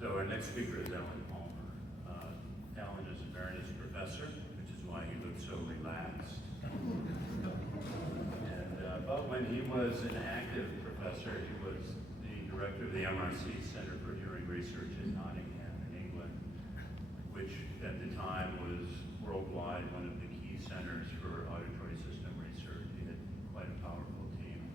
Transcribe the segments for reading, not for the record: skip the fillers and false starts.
So our next speaker is Alan Palmer. Alan is emeritus professor, which is why he looks so relaxed. But when he was an active professor, he was the director of the MRC Center for Hearing Research in Nottingham in England, which at the time was worldwide one of the key centers for auditory system research. He had quite a powerful team.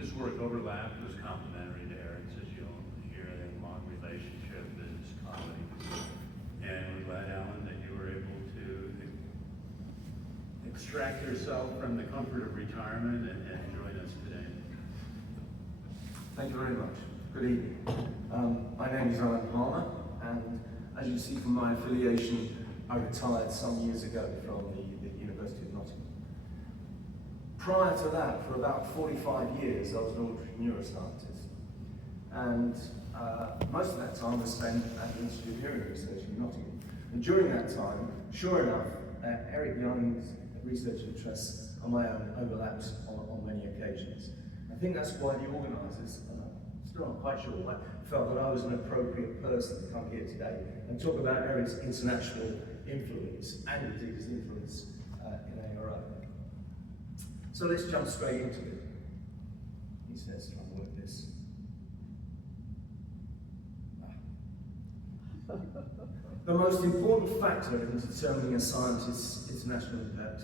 His work overlapped, was complementary to Eric's, as you'll hear. They had a long relationship as colleagues. And we're glad, Alan, that you were able to extract yourself from the comfort of retirement and join us today. Thank you very much. Good evening. My name is Alan Palmer, and as you see from my affiliation, I retired some years ago from the University of Nottingham. Prior to that, for about 45 years, I was an auditory neuroscientist. And most of that time was spent at the Institute of Hearing Research in Nottingham. And during that time, sure enough, Eric Young's research interests on my own overlapped on many occasions. I think that's why the organisers, still not quite sure why, felt that I was an appropriate person to come here today and talk about Eric's international influence and indeed his influence in ARO. So let's jump straight into it. He says, try and work this. The most important factor in determining a scientist's international impact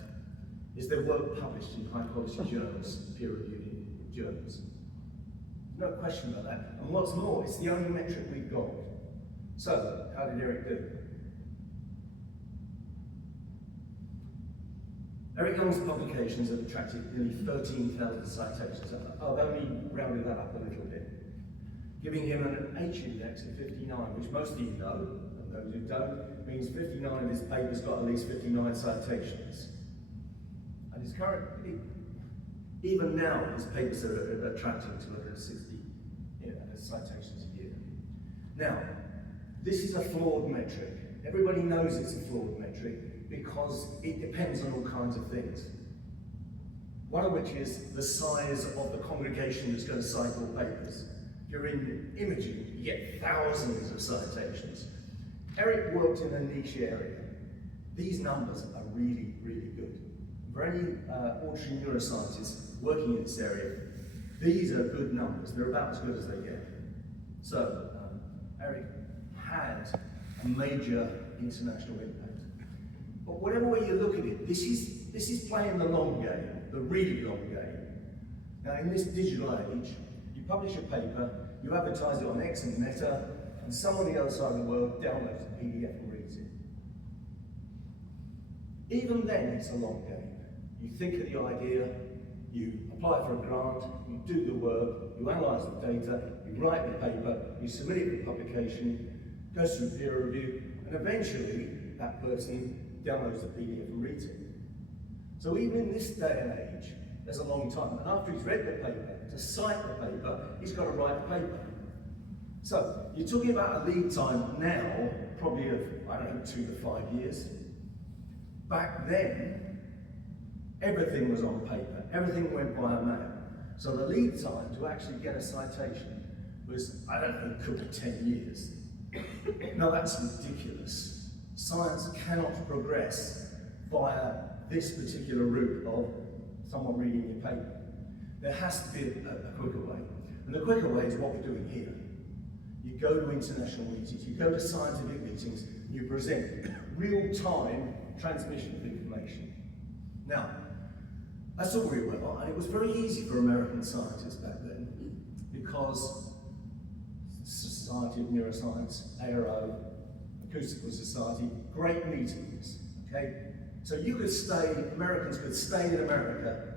is their work published in high-quality journals, peer-reviewed journals. No question about that. And what's more, it's the only metric we've got. So, how did Eric do? Eric Young's publications have attracted nearly 13,000 citations. I've only rounded that up a little bit, giving him an H index of 59, which most of you know, and those who don't, means 59 of his papers got at least 59 citations. And his current, even now, his papers are attracting 260 citations a year. Now, this is a flawed metric. Everybody knows it's a flawed metric because it depends on all kinds of things. One of which is the size of the congregation that's going to cite your papers. If you're in imaging, you get thousands of citations. Eric worked in a niche area. These numbers are really, really good. For any auditory neuroscientists working in this area, these are good numbers. They're about as good as they get. So, Eric had a major international impact. But whatever way you look at it, this is playing the long game, the really long game. Now, in this digital age, you publish a paper, you advertise it on X and Meta, and someone on the other side of the world downloads the PDF and reads it. Even then, it's a long game. You think of the idea, you apply for a grant, you do the work, you analyse the data, you write the paper, you submit it for publication, goes through peer review, and eventually that person downloads the PDF and reads it. So even in this day and age, there's a long time. And after he's read the paper, to cite the paper, he's got to write the paper. So you're talking about a lead time now, probably of, 2 to 5 years. Back then, everything was on paper. Everything went via mail. So the lead time to actually get a citation was, could be 10 years. Now that's ridiculous. Science cannot progress via this particular route of someone reading your paper. There has to be a quicker way. And the quicker way is what we're doing here. You go to international meetings, you go to scientific meetings, you present real-time transmission of information. Now, that's all very well, and it was very easy for American scientists back then because Society of Neuroscience, ARO, Acoustical Society, great meetings, okay? So you could stay, Americans could stay in America,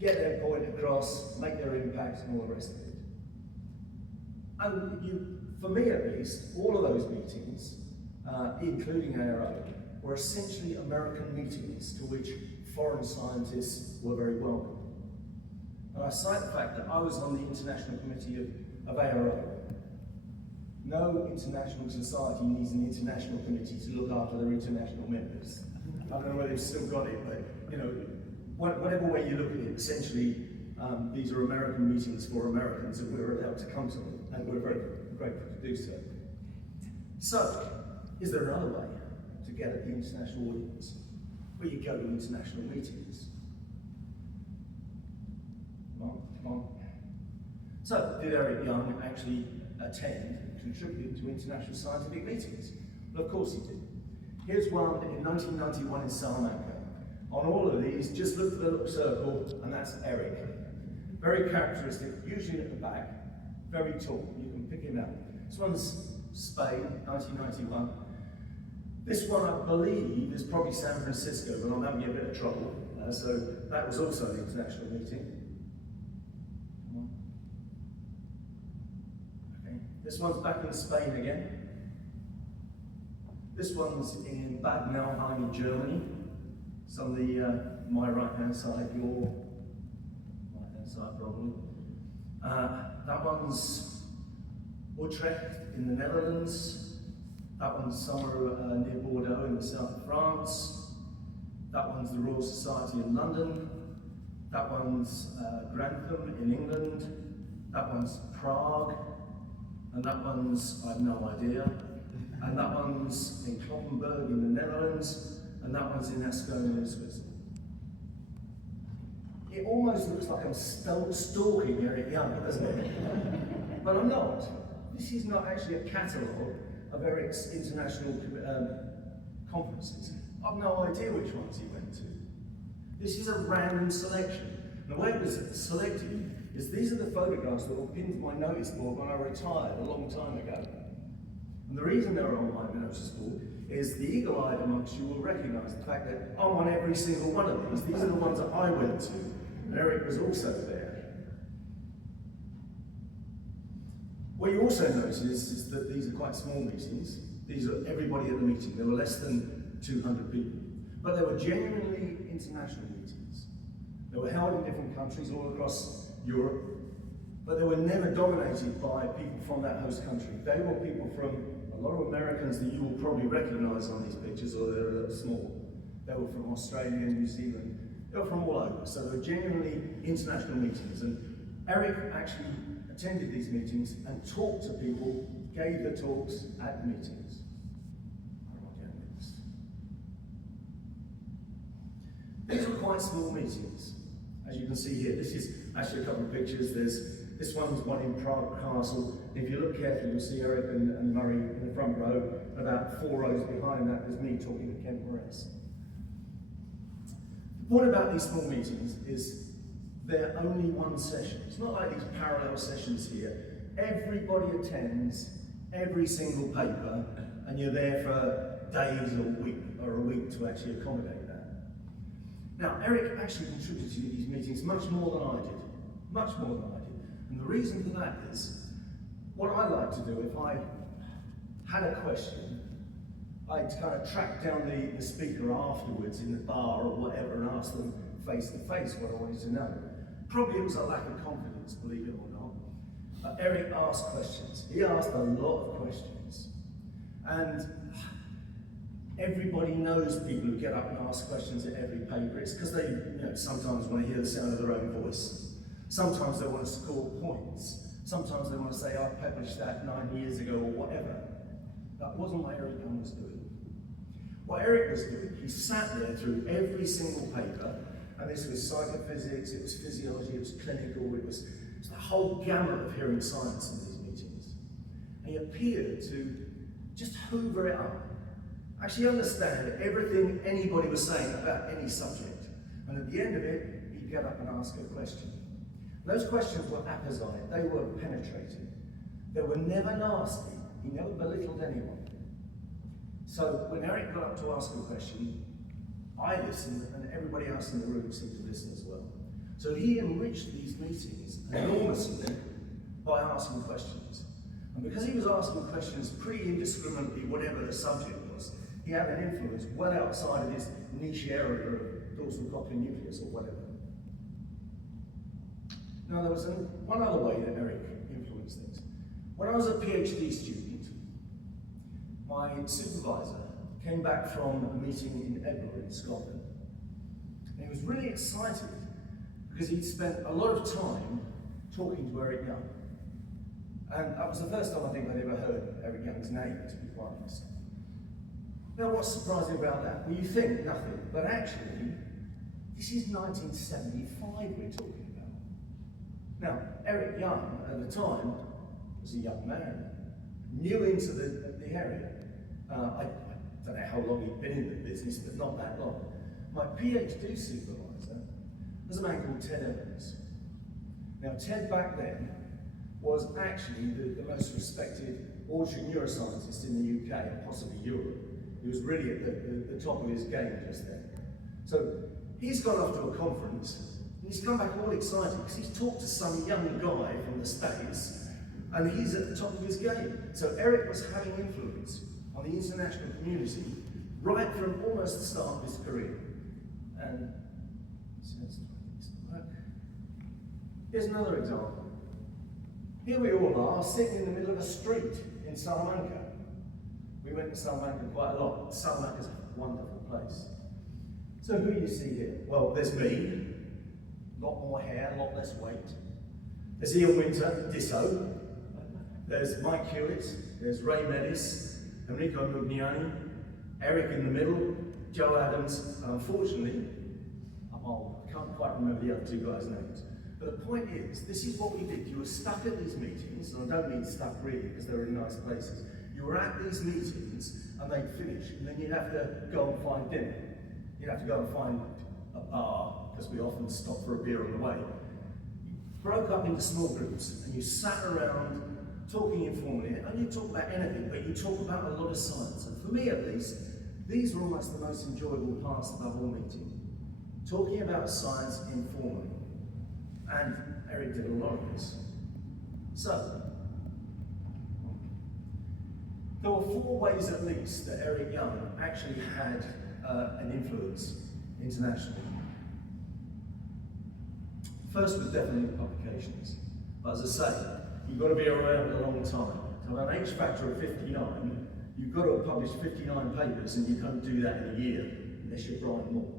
get their point across, make their impact, and all the rest of it. And for me at least, all of those meetings, including ARO, were essentially American meetings to which foreign scientists were very welcome. And I cite the fact that I was on the international committee of ARO. No international society needs an international committee to look after their international members. I don't know whether they've still got it, but whatever way you look at it, essentially These are American meetings for Americans, and we're allowed to come to them, and we're very grateful to do so. So, is there another way to get at the international audience? Well, you go to international meetings. Come on. So, did Eric Young actually attend and contribute to international scientific meetings? Well, of course he did. Here's one in 1991 in Salamanca. On all of these, just look at the little circle, and that's Eric. Very characteristic, usually at the back, very tall. You can pick him out. This one's Spain, 1991. This one, I believe, is probably San Francisco, but I'm having a bit of trouble. So that was also an international meeting. Okay. This one's back in Spain again. This one's in Bad Nauheim in Germany. It's on the my right-hand side, your right-hand side probably. That one's Utrecht in the Netherlands. That one's somewhere near Bordeaux in the south of France. That one's the Royal Society in London. That one's Grantham in England. That one's Prague. And that one's, I have no idea. And that one's in Kloppenburg in the Netherlands. And that one's in Ascona in Switzerland. It almost looks like I'm stalking Eric Young, doesn't it? But I'm not. This is not actually a catalogue of Eric's international conferences. I've no idea which ones he went to. This is a random selection. And the way it was selected is these are the photographs that were pinned to my notice board when I retired a long time ago. And the reason they're on my notice board is the eagle-eyed amongst you will recognise the fact that I'm on every single one of these. These are the ones that I went to, and Eric was also there. What you also notice is that these are quite small meetings. These are everybody at the meeting. There were less than 200 people. But they were genuinely international meetings. They were held in different countries all across Europe, but they were never dominated by people from that host country. They were people from a lot of Americans that you will probably recognise on these pictures, or they're a little small. They were from Australia and New Zealand. They were from all over, so they were genuinely international meetings. And Eric actually attended these meetings and talked to people, gave the talks at the meetings. These were quite small meetings, as you can see here. This is actually a couple of pictures. This one's one in Prague Castle. If you look carefully, you'll see Eric and Murray in the front row. About 4 rows behind that, there's me talking to Kent Morris. The point about these small meetings is they're only one session. It's not like these parallel sessions here. Everybody attends every single paper, and you're there for days or a week to actually accommodate that. Now, Eric actually contributed to these meetings much more than I did. Much more than I did. And the reason for that is, what I like to do, if I had a question, I'd kind of track down the speaker afterwards in the bar or whatever and ask them face to face what I wanted to know. Probably it was a lack of confidence, believe it or not. Eric asked questions. He asked a lot of questions. And everybody knows people who get up and ask questions at every paper. It's because they sometimes want to hear the sound of their own voice. Sometimes they want to score points. Sometimes they want to say, I published that 9 years ago or whatever. That wasn't what Eric Young was doing. What Eric was doing, he sat there through every single paper, and this was psychophysics, it was physiology, it was clinical, it was the whole gamut of hearing science in these meetings. And he appeared to just hoover it up. Actually understand everything anybody was saying about any subject. And at the end of it, he'd get up and ask a question. And those questions were apposite, they were penetrating. They were never nasty. He never belittled anyone. So when Eric got up to ask a question, I listened, and everybody else in the room seemed to listen as well. So he enriched these meetings enormously by asking questions. And because he was asking questions pretty indiscriminately, whatever the subject was, he had an influence well outside of his niche area of dorsal cochlear nucleus or whatever. Now there was one other way that Eric influenced things. When I was a PhD student, my supervisor came back from a meeting in Edinburgh in Scotland. And he was really excited because he'd spent a lot of time talking to Eric Young. And that was the first time I think I'd ever heard Eric Young's name, to be quite honest. Now, what's surprising about that? Well, you think nothing, but actually, this is 1975 we're talking about. Now, Eric Young, at the time, was a young man, new into the area. I don't know how long he'd been in the business, but not that long. My PhD supervisor was a man called Ted Evans. Now, Ted back then was actually the most respected auditory neuroscientist in the UK and possibly Europe. He was really at the top of his game just then. So he's gone off to a conference and he's come back all excited because he's talked to some young guy from the States and he's at the top of his game. So Eric was having influence on the international community right from almost the start of his career. And here's another example. Here we all are, sitting in the middle of a street in Salamanca. We went to Salamanca quite a lot. Salamanca's a wonderful place. So who do you see here? Well, there's me, a lot more hair, a lot less weight. There's Ian Winter, ditto. There's Mike Hewitt, there's Ray Medis, Enrico Mugnani, Eric in the middle, Joe Adams, and unfortunately, I'm old, I can't quite remember the other two guys' names. But the point is, this is what we did. You were stuck at these meetings, and I don't mean stuck really, because they were in nice places. You were at these meetings, and they'd finish, and then you'd have to go and find dinner. You'd have to go and find a bar, because we often stopped for a beer on the way. You broke up into small groups, and you sat around talking informally, and you talk about anything, but you talk about a lot of science. And for me at least, these were almost the most enjoyable parts of the whole meeting. Talking about science informally. And Eric did a lot of this. So, there were 4 ways at least that Eric Young actually had an influence internationally. First was definitely publications. But as I say, you've got to be around a long time. To have an H factor of 59, you've got to have published 59 papers, and you can't do that in a year unless you're Brian Moore.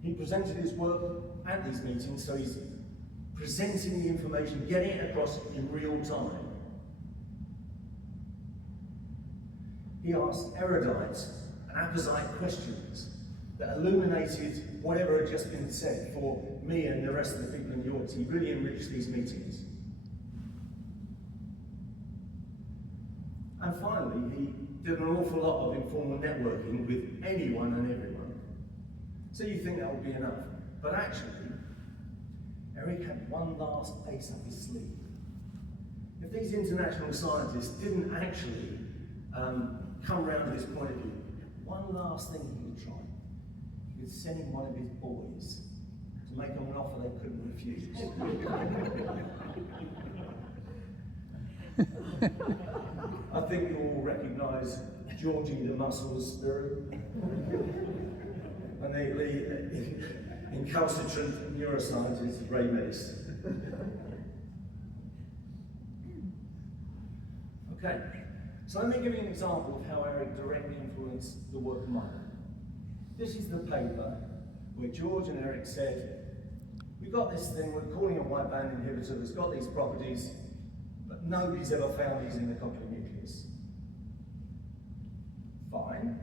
He presented his work at these meetings, so he's presenting the information, getting it across in real time. He asked erudite and apposite questions that illuminated whatever had just been said for me and the rest of the people in the audience. He really enriched these meetings. And finally, he did an awful lot of informal networking with anyone and everyone. So you think that would be enough. But actually, Eric had one last ace up his sleeve. If these international scientists didn't actually come round to his point of view, one last thing he could try. He could send him one of his boys to make them an offer they couldn't refuse. I think you all recognise Georgie the Muscles Spirit. And the incalcitrant neuroscientist Ray Medis. Okay, so let me give you an example of how Eric directly influenced the work of mine. This is the paper where George and Eric said, we've got this thing, we're calling it a wideband inhibitor, it's got these properties, but nobody's ever found these in the cochlear nucleus. Fine.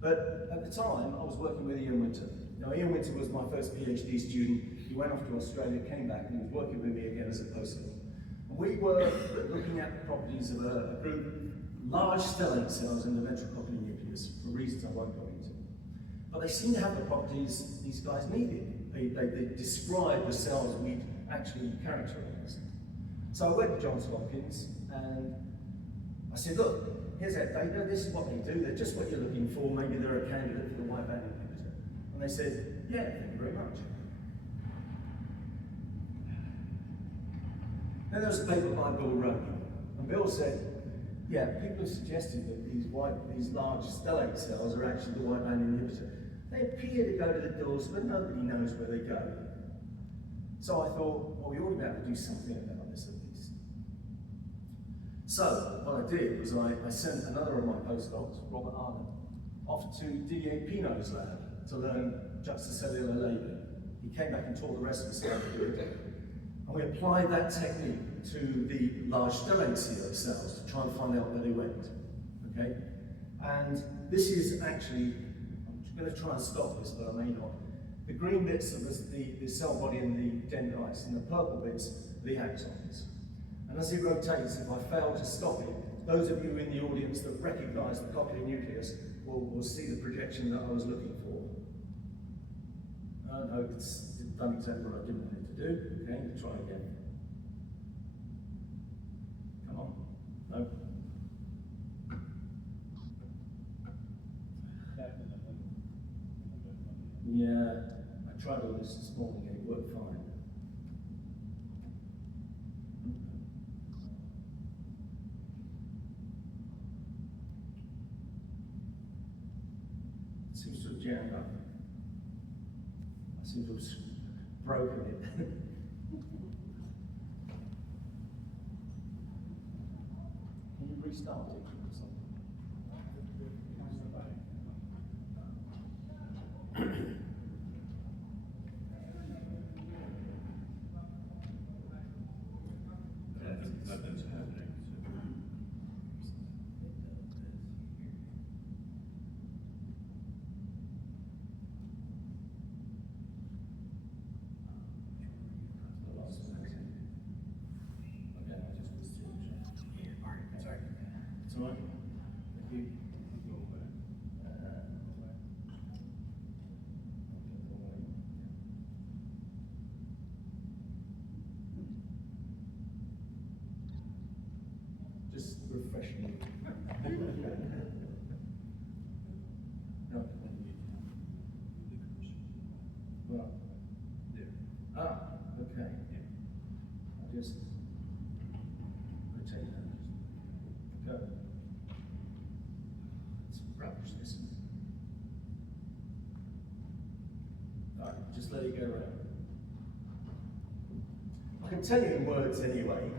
But at the time, I was working with Ian Winter. Now, Ian Winter was my first PhD student. He went off to Australia, came back, and he was working with me again as a postdoc. And we were looking at the properties of a group of large stellate cells in the ventral cochlear nucleus, for reasons I won't go into. But they seemed to have the properties these guys needed. They described the cells we'd actually characterized. So I went to Johns Hopkins, and I said, look, here's that data, this is what they do, they're just what you're looking for, maybe they're a candidate for the wideband inhibitor. And they said, yeah, thank you very much. Then there was a paper by Bill Roney, and Bill said, yeah, people have suggested that these large stellate cells are actually the wideband inhibitor. They appear to go to the doors, but nobody knows where they go. So I thought, well, we ought to be able to do something about this at least. So what I did was I sent another of my postdocs, Robert Arden, off to Didier Pinot's lab to learn juxtacellular labeling. He came back and taught the rest of us how to do it. And we applied that technique to the large stellate cells to try and find out where they went. Okay? And this is actually, I'm going to try and stop this, but I may not. The green bits are the cell body and the dendrites, and the purple bits are the axons. And as it rotates, if I fail to stop it, those of you in the audience that recognise the cochlear nucleus will see the projection that I was looking for. No, it's done exactly what I didn't want it to do. Okay, try again. Come on. No. Yeah, I tried all this morning and it worked fine. It seems to have jammed up. I seem to have broken it. Can you restart it? Nothing's happening. Sorry. It's all right. Thank you. Just refreshing you. No. Well. Ah, okay. I'll just rotate that. Go. Let's rubbish this. Alright, just let it go around. I can tell you in words anyway.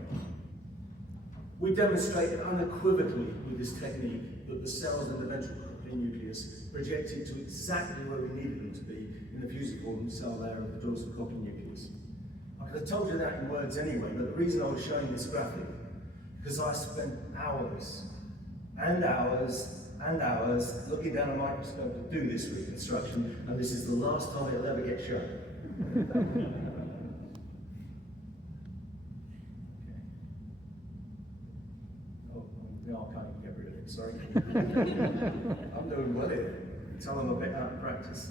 We demonstrated unequivocally with this technique that the cells in the ventral cochlear nucleus projected to exactly where we needed them to be in the fusiform cell layer of the dorsal cochlear nucleus. I could have told you that in words anyway, but the reason I was showing this graphic, because I spent hours and hours and hours looking down a microscope to do this reconstruction, and this is the last time it'll ever get shown. No, I can't even get rid of it, sorry. I'm doing well here. Tell them a bit out of practice.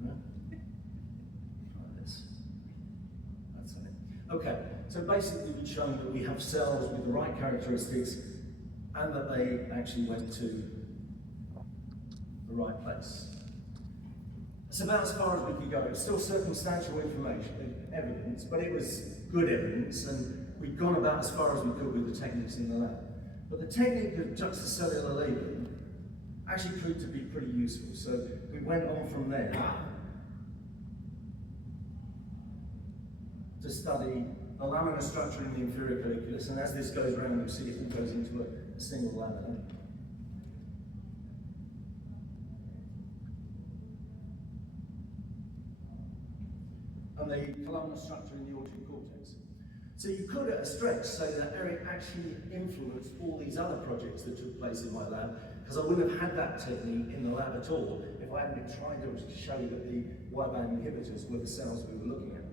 No? Try this. That's it. Okay, so basically we've shown that we have cells with the right characteristics and that they actually went to the right place. It's about as far as we could go. It's still circumstantial information, evidence, but it was good evidence, and we'd gone about as far as we could with the techniques in the lab. But the technique of juxtacellular labeling actually proved to be pretty useful. So we went on from there to study the laminar structure in the inferior colliculus, and as this goes around, you'll see it all goes into a single lamina. And the columnar structure in the auditory cortex. So you could, at a stretch, say that Eric actually influenced all these other projects that took place in my lab, because I wouldn't have had that technique in the lab at all if I hadn't been trying to show that the wideband inhibitors were the cells we were looking at.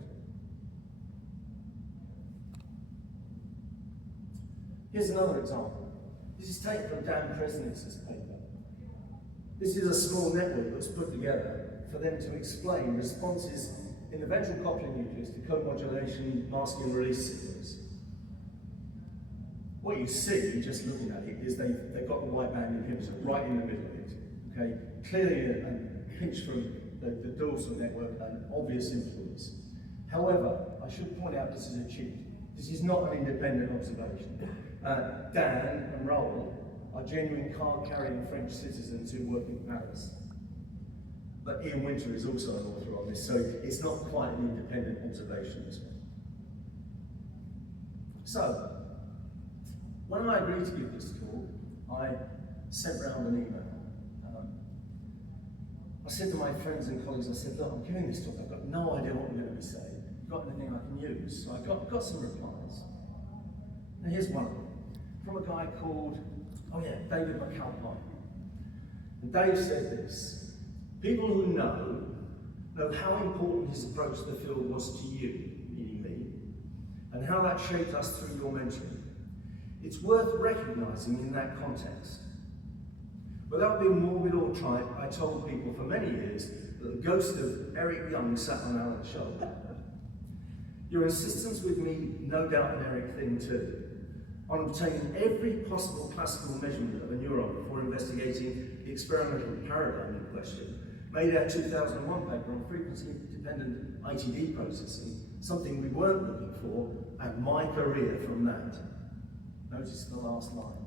Here's another example. This is taken from Dan Kresnitz's paper. This is a small network that's put together for them to explain responses in the ventral cochlear nucleus to co-modulation, masking and release signals. What you see, just looking at it, is they've got the wideband inhibitor right in the middle of it. Okay, clearly a pinch from the dorsal network, an obvious influence. However, I should point out this is a cheat. This is not an independent observation. Dan and Raoul are genuine card-carrying French citizens who work in Paris. But Ian Winter is also an author on this, so it's not quite an independent observation, this one. So, when I agreed to give this talk, I sent round an email. I said to my friends and colleagues, I said, look, I'm giving this talk, I've got no idea what I'm going to be saying. You got anything I can use? So I got some replies. And here's one of them, from a guy called, David McAlpine. And Dave said this: people who know how important his approach to the field was to you, meaning me, and how that shaped us through your mentoring. It's worth recognising in that context. Without being morbid or trite, I told people for many years that the ghost of Eric Young sat on Alan's shoulder. Your insistence with me, no doubt an Eric thing too, on obtaining every possible classical measurement of a neuron before investigating the experimental paradigm in question, made our 2001 paper on frequency-dependent ITD processing something we weren't looking for, and my career from that. Notice the last line.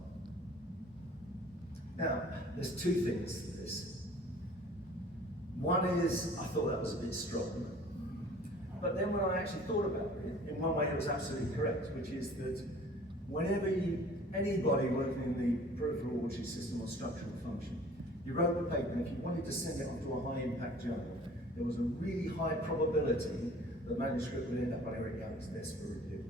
Now, there's two things to this. One is, I thought that was a bit strong. But then when I actually thought about it, in one way it was absolutely correct, which is that whenever anybody working in the peripheral auditory system or structural function, you wrote the paper, and if you wanted to send it onto a high-impact journal, there was a really high probability the manuscript would end up on Eric Young's desk for review.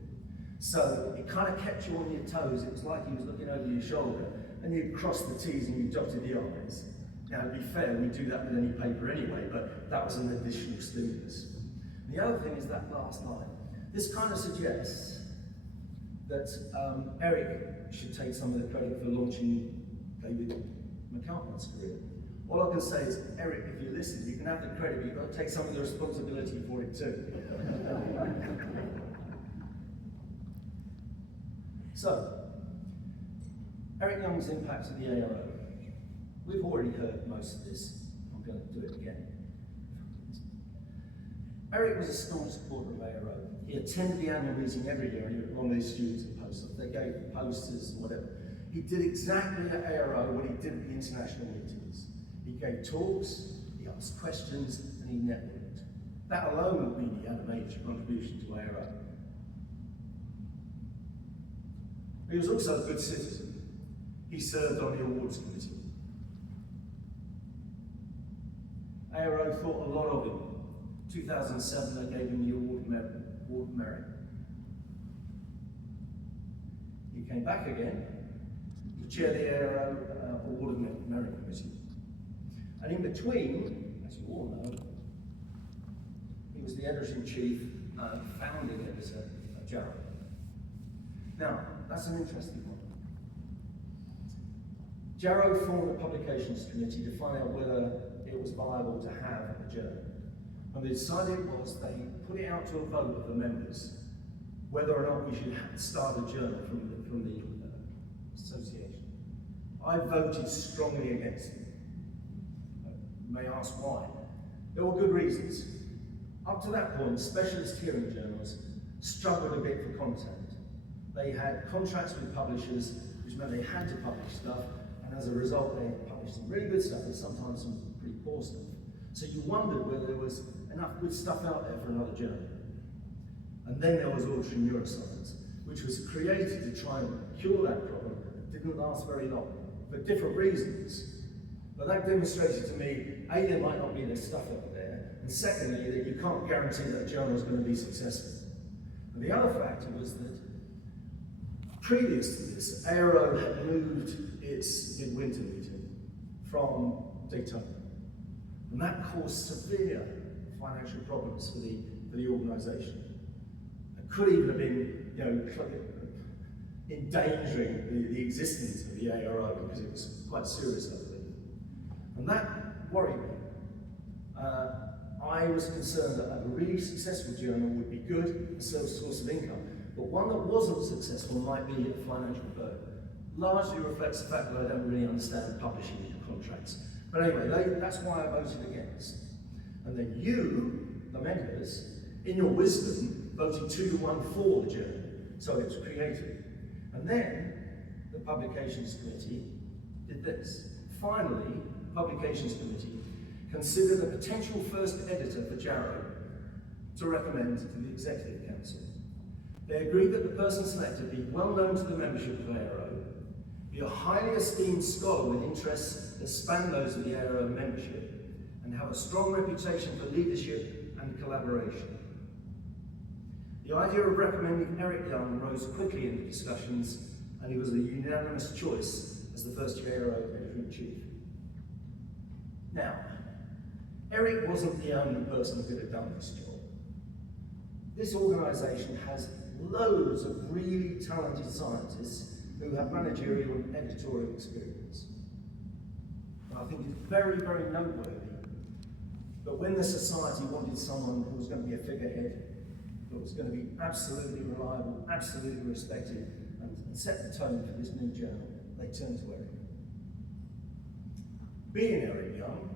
So it kind of kept you on your toes. It was like he was looking over your shoulder, and you crossed the T's and you dotted the I's. Now, to be fair, we do that with any paper anyway, but that was an additional stimulus. The other thing is that last line. This kind of suggests that Eric should take some of the credit for launching David McAlpine's career. All I can say is, Eric, if you listen, you can have the credit, but you've got to take some of the responsibility for it too. So, Eric Young's impact of the ARO. We've already heard most of this. I'm going to do it again. Eric was a staunch supporter of ARO. He attended the annual meeting every year, and he was one of these students and posters. They gave posters and whatever. He did exactly at ARO what he did at the international meetings. He gave talks, he asked questions, and he networked. That alone would mean he had a major contribution to ARO. He was also a good citizen. He served on the awards committee. ARO thought a lot of him. 2007, they gave him the Award of Merit. He came back again to chair the ARO Award of Merit Committee. And in between, as you all know, he was the editor-in-chief and founding editor of JARO. Now, that's an interesting one. JARO formed a publications committee to find out whether it was viable to have a journal. And they decided was they put it out to a vote of the members whether or not we should start a journal from the association. I voted strongly against it. You may ask why. There were good reasons. Up to that point, specialist hearing journals struggled a bit for content. They had contracts with publishers, which meant they had to publish stuff, and as a result, they published some really good stuff, and sometimes some pretty poor stuff. So you wondered whether there was enough good stuff out there for another journal. And then there was auditory neuroscience, which was created to try and cure that problem. It didn't last very long, for different reasons. But that demonstrated to me, A, there might not be this stuff out there, and secondly, that you can't guarantee that a journal is going to be successful. And the other factor was that previous to this, ARO had moved its Midwinter meeting from Daytona. And that caused severe financial problems for the organisation. It could even have been, endangering the existence of the ARO because it was quite serious, I believe. And that worried me. I was concerned that a really successful journal would be good as a source of income, but one that wasn't successful might be a financial burden. Largely reflects the fact that I don't really understand publishing contracts. But anyway, that's why I voted against. And then you, the members, in your wisdom, voted 2-1 for the journal, so it was created. And then the Publications Committee did this. Finally, the Publications Committee considered a potential first editor for JARO to recommend to the Executive Council. They agreed that the person selected be well known to the membership of ARO, be a highly esteemed scholar with interests that span those of the ARO membership, and have a strong reputation for leadership and collaboration. The idea of recommending Eric Young rose quickly in the discussions, and he was a unanimous choice as the first ARO editor-in-chief. Now, Eric wasn't the only person who could have done this job. This organisation has loads of really talented scientists who have managerial and editorial experience. And I think it's very, very noteworthy that when the Society wanted someone who was going to be a figurehead, that was going to be absolutely reliable, absolutely respected, and set the tone for this new journal, they turned to Eric. Being Eric Young,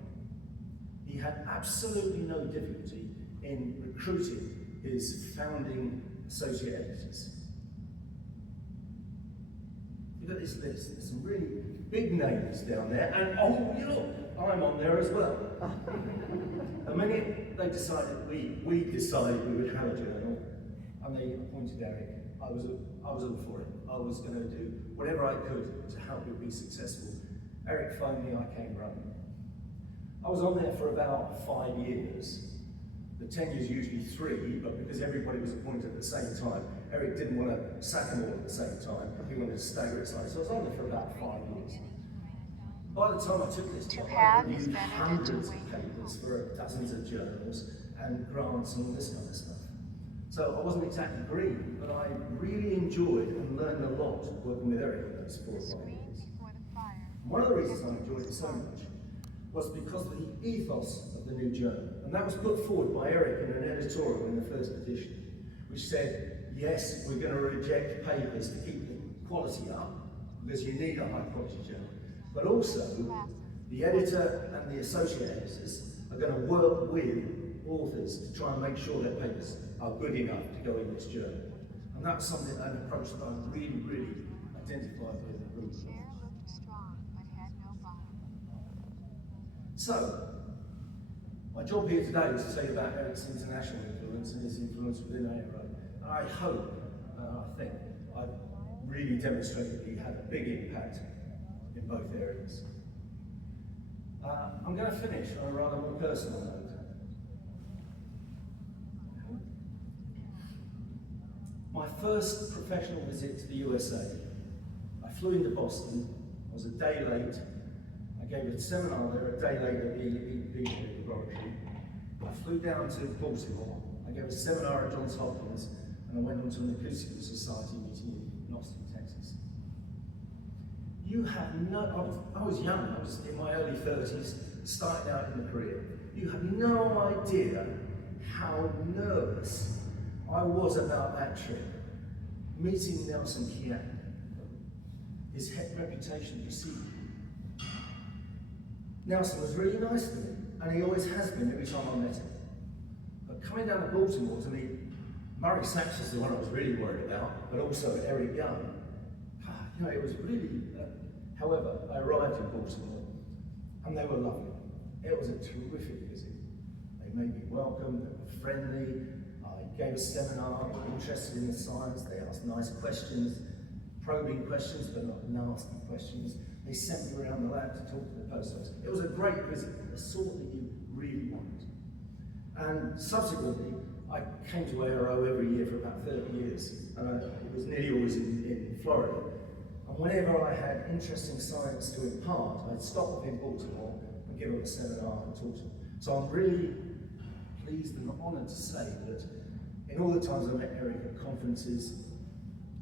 he had absolutely no difficulty in recruiting his founding associate editors. Look at this list, there's some really big names down there, and oh look, I'm on there as well. The minute they decided, we decided we would have a journal, and they appointed Eric, I was all for it. I was going to do whatever I could to help it be successful. Eric phoned me, I came running. I was on there for about 5 years. The tenure's usually 3, but because everybody was appointed at the same time, Eric didn't want to sack them all at the same time. He wanted to stagger it slightly, so I was on there for about 5 years. By the time I took this job, I reviewed hundreds of papers for dozens of journals and grants and all this kind of stuff. So I wasn't exactly green, but I really enjoyed and learned a lot working with Eric in those 4 or 5 years. One of the reasons I enjoyed it so much was because of the ethos of the new journal. And that was put forward by Eric in an editorial in the first edition, which said, yes, we're going to reject papers to keep the quality up, because you need a high quality journal. But also, the editor and the associate editors are going to work with authors to try and make sure their papers are good enough to go in this journal. And that's something, an approach that I really, really identified with. So, my job here today is to tell you about Eric's international influence and his influence within ARO. And I hope, I think, I've really demonstrated he had a big impact in both areas. I'm going to finish on a rather more personal note. My first professional visit to the USA, I flew into Boston, I was a day late, I gave a seminar there a day later at the laboratory. I flew down to Baltimore, I gave a seminar at Johns Hopkins, and I went on to an Acoustical Society meeting in Austin, Texas. You have no, I was young, I was in my early 30s, starting out in the career. You have no idea how nervous I was about that trip. Meeting Nelson Kian, his reputation preceded. Nelson was really nice to me, and he always has been every time I met him. But coming down to Baltimore to meet Murray Sachs is the one I was really worried about, but also Eric Young. You know, it was really, however, I arrived in Baltimore, and they were lovely. It was a terrific visit. They made me welcome, they were friendly, I gave a seminar, they were interested in the science, they asked nice questions, probing questions, but not nasty questions. They sent me around the lab to talk to the postdocs. It was a great visit, the sort that you really want. And subsequently, I came to ARO every year for about 30 years. It was nearly always in Florida. And whenever I had interesting science to impart, I'd stop up in Baltimore and give them a seminar and talk to them. So I'm really pleased and honoured to say that in all the times I met Eric at conferences,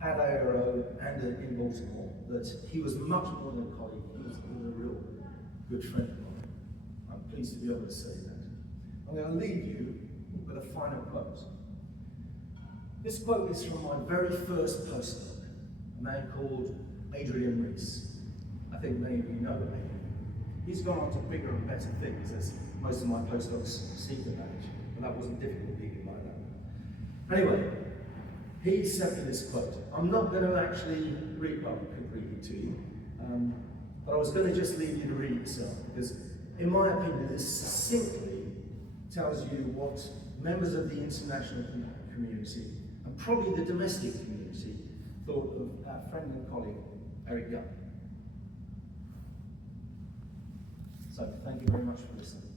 at ARO and in Baltimore, that he was much more than a colleague, he was a real good friend of mine. I'm pleased to be able to say that. I'm going to leave you with a final quote. This quote is from my very first postdoc, a man called Adrian Rees. I think many of you know him. He's gone on to bigger and better things, as most of my postdocs seem to manage, but that wasn't difficult being in my lab. Anyway, he sent me this quote. I'm not going to actually read, well, I could read it to you, but I was going to just leave you to read it yourself, because in my opinion, this succinctly tells you what members of the international community, and probably the domestic community, thought of our friend and colleague, Eric Young. So thank you very much for listening.